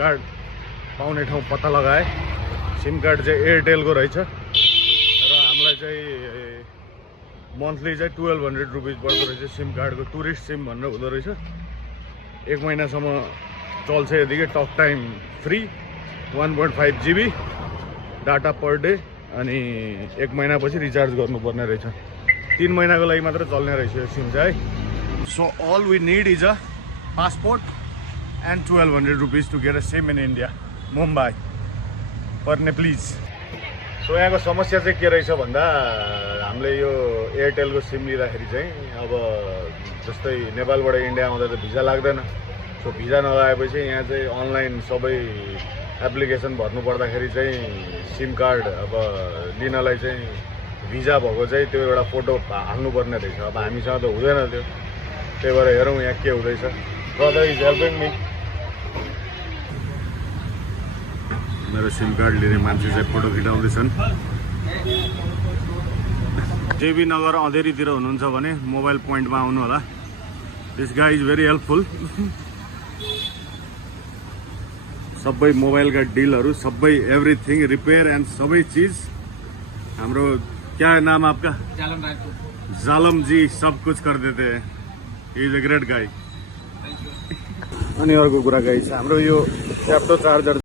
Card पाउने ठाउँ पत्ता लगाएँ। सिम कार्ड चाहिँ एयरटेलको रहेछ र हामीलाई चाहिँ मन्थली चाहिँ 1200 रुपिस पर्दो रहेछ। सिम कार्डको टुरिस्ट सिम भनेर हुँदो रहेछ। 1 महिनासम्म चल्छ यतिकै। Talk time free, 1.5 GB data per day, अनि 1 महिनापछि रिचार्ज गर्नुपर्ने रहेछ। 3 महिनाको लागि मात्र चल्ने रहेछ यो सिम चाहिँ है। So all we need is a passport and 1200 rupees to get a SIM in India, Mumbai. पर्ने प्लिज। सो यहाँको समस्या चाहिँ के रहेछ भन्दा हामीले यो एयरटेलको सिम लिँदाखेरि चाहिँ अब जस्तै नेपालबाट इन्डिया आउँदा त भिजा लाग्दैन। सो भिजा नलागेपछि यहाँ चाहिँ अनलाइन सबै एप्लिकेसन भर्नु पर्दाखेरि चाहिँ सिम कार्ड अब लिनलाई चाहिँ भिजा भएको चाहिँ त्यो एउटा फोटो हाल्नुपर्ने रहेछ। अब हामीसँग त हुँदैन त्यो। त्यही भएर हेरौँ यहाँ के हुँदैछ। Brother is helping me. मेरो सिम कार्ड लिने मान्छे चाहिँ फोटो खिचाउँदैछन्। जेबी नगर अँधेरीतिर हुनुहुन्छ भने मोबाइल पोइन्टमा आउनु होला। This guy is very helpful. सबै मोबाइलका डिलहरू, सबै एभ्रिथिङ रिपेयर एन्ड सबै चिज। हाम्रो क्या नाम आपका? जालम राजपूत। जालम जी सब कुछ कर देते हैं। ही इज अ ग्रेट गाई। अनि अर्को कुरा गाई छ हाम्रो यो च्याप्टो चार्जर